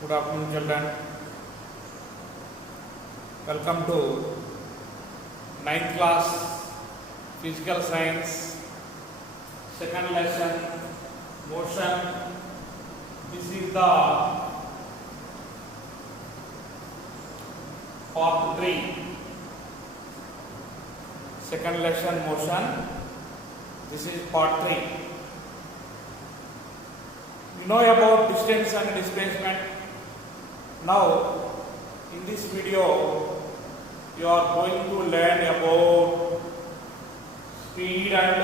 Good afternoon, children. Welcome to 9th class Physical Science, second lesson, motion. This is the part 3. Second lesson, motion. This is part 3. You know about distance and displacement. Now, in this video, you are going to learn about speed and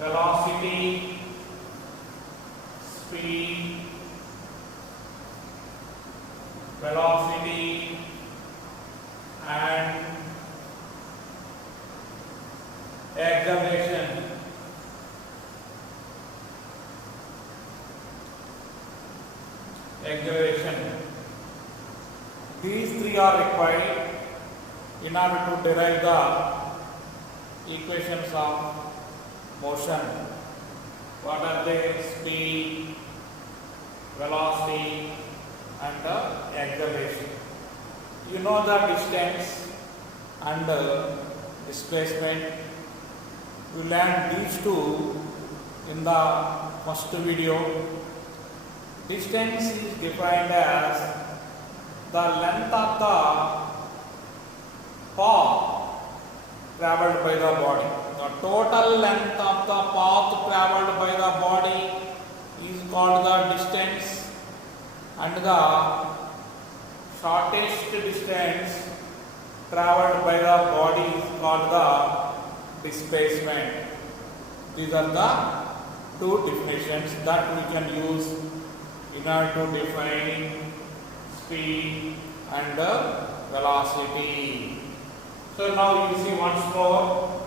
velocity, speed, velocity, and acceleration. These three are required in order to derive the equations of motion. What are they? Speed, velocity, and the acceleration. You know the distance and displacement. We learned these two in the first video. Distance is defined as the length of the path travelled by the body. The total length of the path travelled by the body is called the distance, and the shortest distance travelled by the body is called the displacement. These are the two definitions that we can use in order to define speed and velocity. So now you see once more.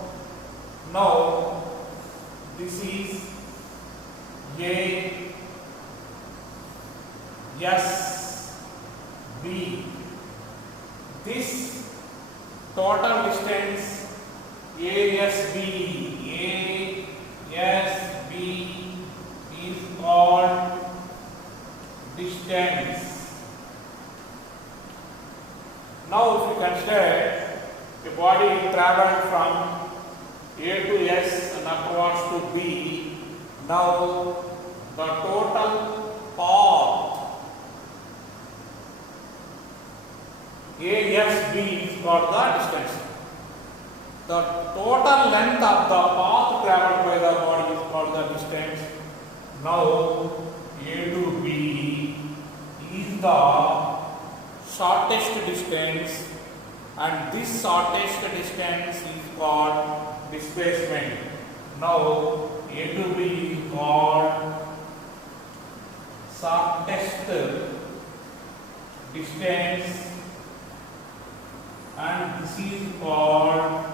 Now this is A, S, B. This total distance ASB is called distance. Now if you consider a body travelled from A to S and across to B, now the total path ASB is called the distance. The total length of the path travelled by the body is called the distance. Now A to B is the shortest distance, and this shortest distance is called displacement. Now A to B is called shortest distance, and this is called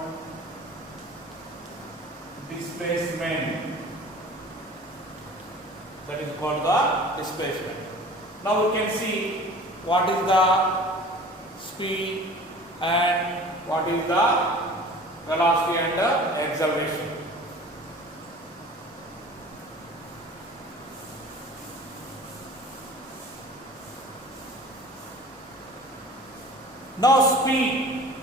displacement. That is called the displacement. Now we can see what is the speed and what is the velocity and the acceleration. Now speed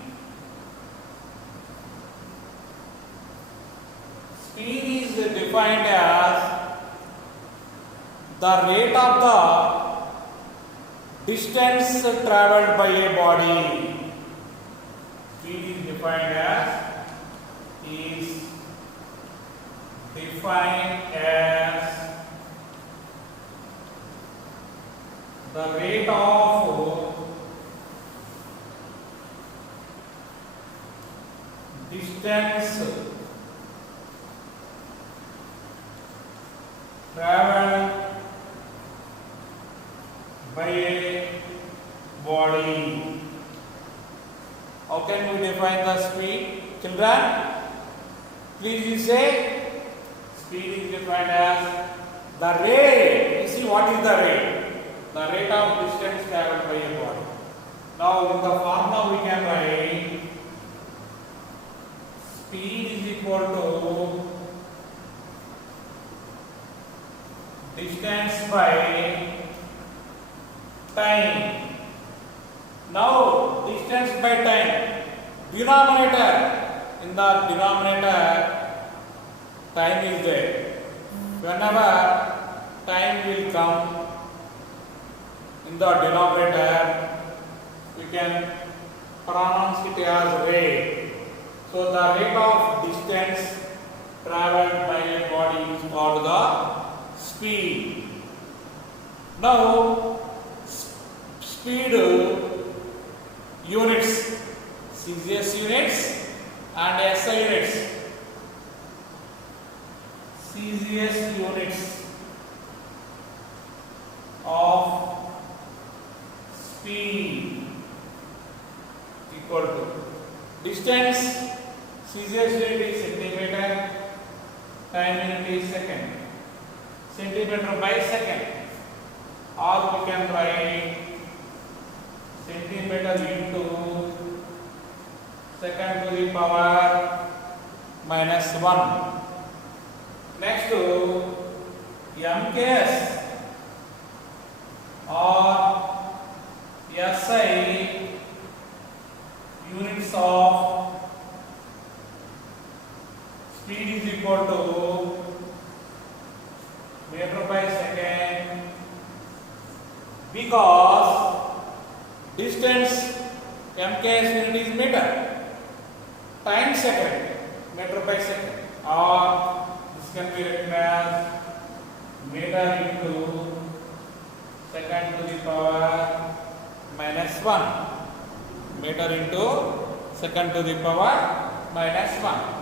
is defined as the rate of the distance travelled by a body. Speed is defined as the rate of distance travelled by a body. How can we define the speed? Children, please you say speed is defined as the rate. You see what is the rate? The rate of distance travelled by a body. Now in the formula we can write speed is equal to distance by time. Now distance by time. Denominator. In the denominator, time is there. Whenever time will come in the denominator, we can pronounce it as rate. So the rate of distance traveled by a body is called the speed. Now speed units, CGS units and SI units. CGS units of speed equal to distance. CGS unit is centimeter, time unit is second, centimeter by second, or we can write centimeter into second to the power minus 1. Next to MKS or SI units of speed is equal to meter by second, because distance MKS unit is meter, time second, meter by second, or this can be written as meter into second to the power minus 1, meter into second to the power minus 1.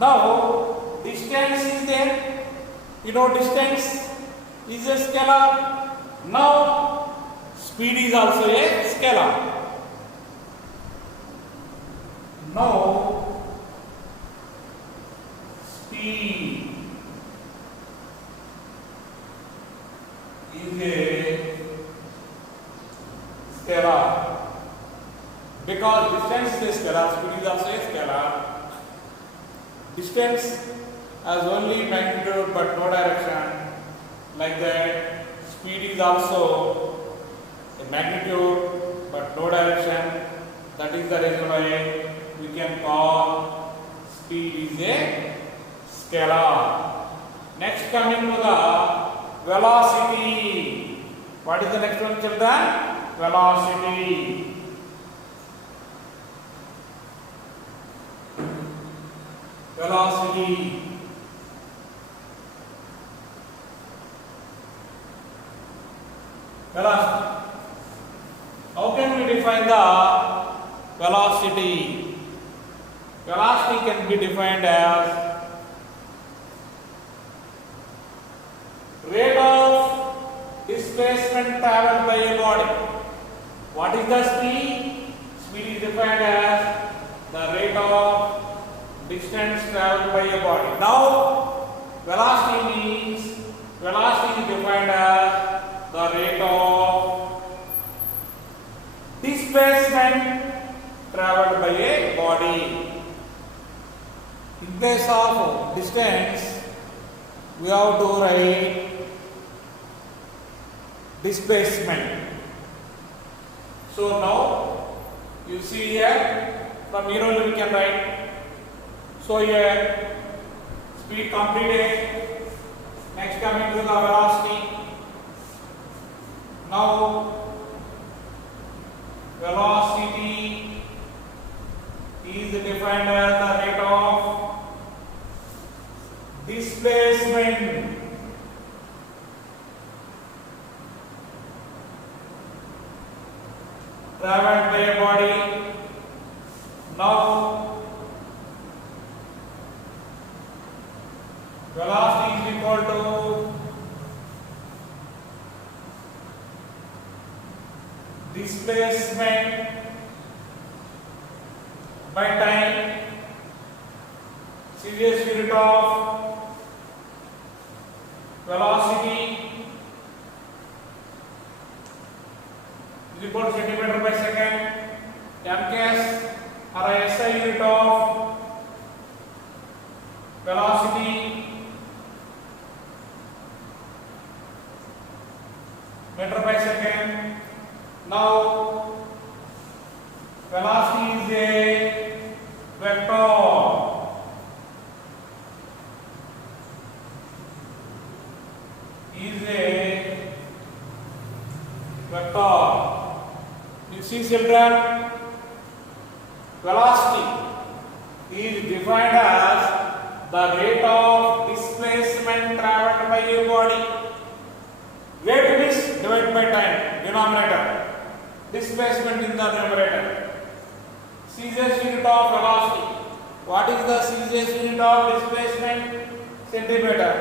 Now distance is there. You know distance is a scalar. Now speed is also a scalar. Now speed is a scalar. Because distance is a scalar, speed is also a scalar. Distance has only magnitude but no direction. Like that, speed is also a magnitude but no direction. That is the reason why we can call speed is a scalar. Next, coming to the velocity. What is the next one, children? Velocity. Velocity. Velocity. How can we define the velocity? Velocity can be defined as rate of displacement traveled by a body. What is the speed? Speed is defined as the rate of distance traveled by a body. Now, velocity means velocity is defined as the rate of displacement traveled by a body. In place of distance, we have to write displacement. So now, you see here, from here only we can write. So here, speed completed. Next, coming to the velocity. Now, velocity is defined as the rate of displacement traveled by a body. Now, velocity is equal to displacement by time. Serious unit of velocity is equal to centimeter by second. MKS or SI unit of velocity meter by second. Now velocity is a vector. Is a vector. You see, children, velocity is defined as the rate of displacement traveled by a body. Rate is divided by time, denominator. Displacement in the numerator. Caesius unit of velocity. What is the Caesius unit of displacement? Centimeter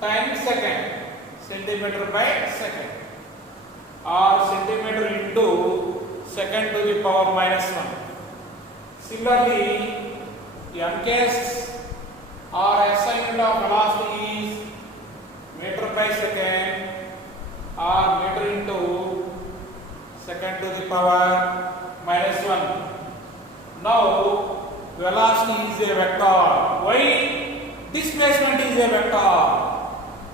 times second. Centimeter by second. Or centimeter into second to the power minus 1. Similarly, in case or SI unit of velocity is meter by second or meter into second to the power minus 1. Now, velocity is a vector. Why? Displacement is a vector.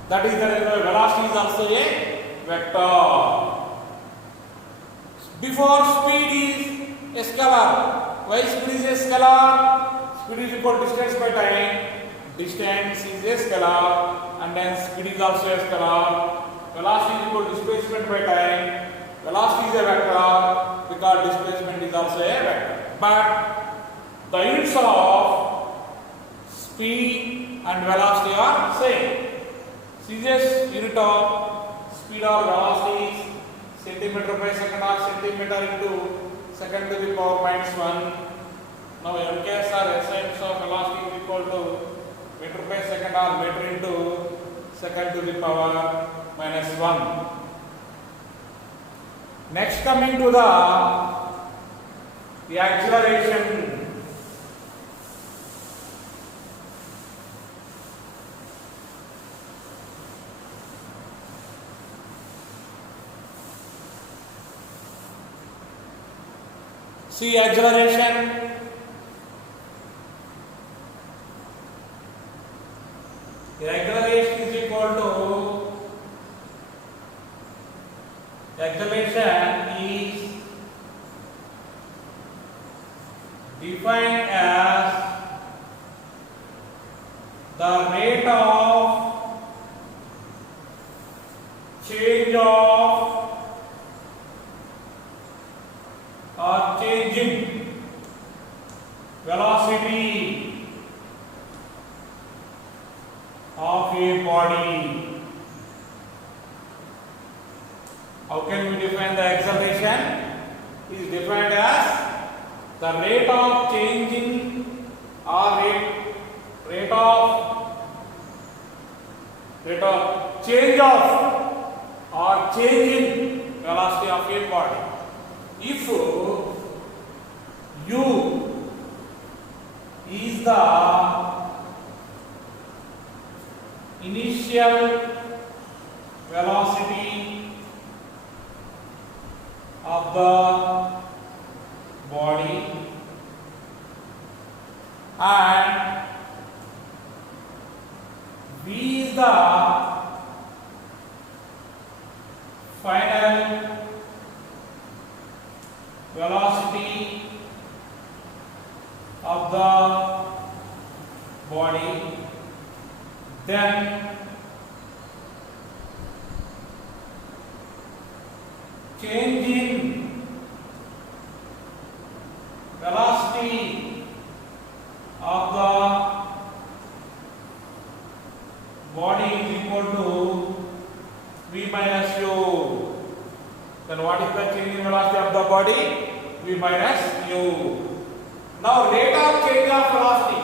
That is the reason velocity is also a vector. Before speed is a scalar. Why speed is a scalar? Speed is equal to distance by time. Distance is a scalar, and then speed is also a scalar. Velocity is equal to displacement by time. Velocity is a vector because displacement is also a vector. But the units of speed and velocity are same. Caesius unit of speed or velocity is centimeter by second or centimeter into second to the power minus 1. Now in case our SI units of velocity is equal to meter by second or meter into second to the power minus 1. Next, coming to the acceleration. See, acceleration. The acceleration is equal to, acceleration is defined as the rate of change of or changing velocity of a body. How can we define the acceleration? It is defined as the rate of changing or rate of change of or changing velocity of a body. If u is the initial velocity of the body and v is the final velocity of the body, then change in velocity of the body is equal to v minus u. Then what is the change in velocity of the body? V minus u. Now rate of change of velocity.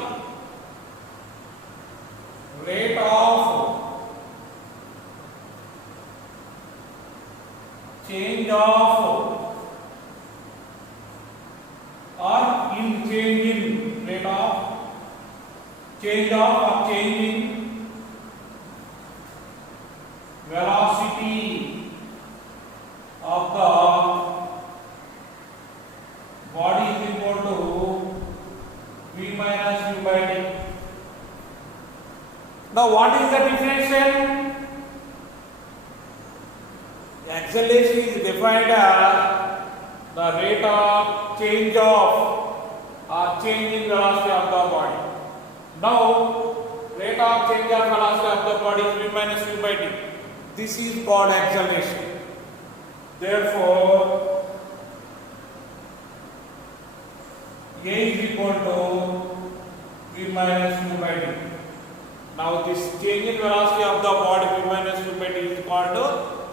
Rate of change of or in change in rate of change of or changing velocity of the body is equal to v minus u by d. Now what is the definition? Acceleration is defined as the rate of change in velocity of the body. Now, rate of change of velocity of the body is v minus u by t. This is called acceleration. Therefore, a is equal to v minus u by t. Now, this change in velocity of the body v minus u by t is called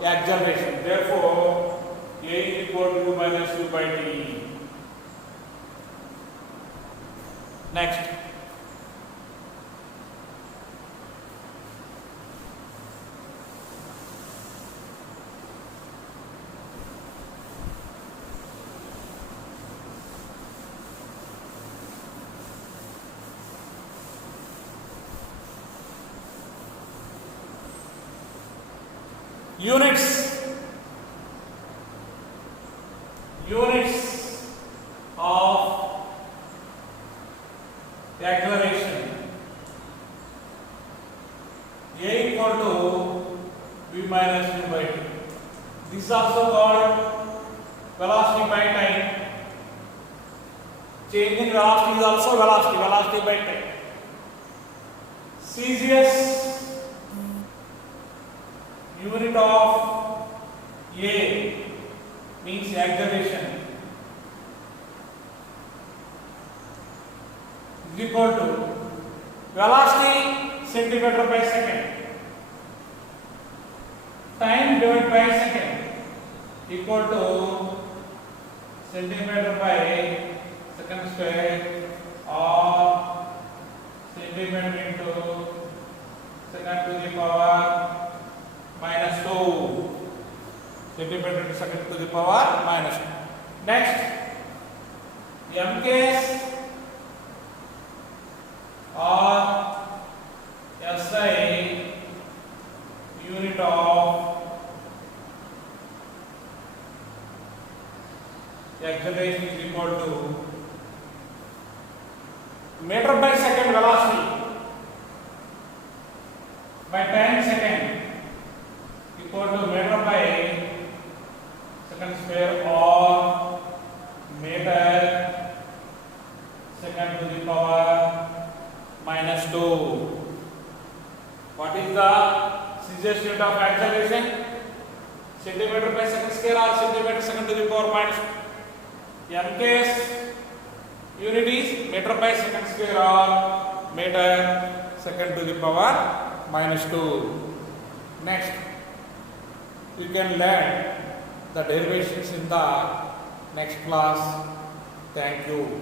acceleration. Therefore, a is equal to u minus u by t. Next. Units of acceleration. A equal to v minus u by t. This is also called velocity by time. Change in velocity is also velocity by time. Celsius unit of A means acceleration is equal to velocity centimeter by second, time divided by second equal to centimeter by second square or centimeter into second to the power minus 2. Centimeter into second to the power minus 2. Next, MKs or SI unit of acceleration is equal to meter by second velocity by time second equal to meter by second square or meter second to the power minus 2. What is the Celsius unit of acceleration? Centimeter by second square or centimeter second to the power minus 2. MKs unit is meter by second square or meter second to the power minus 2. Next, you can learn the derivations in the next class. Thank you.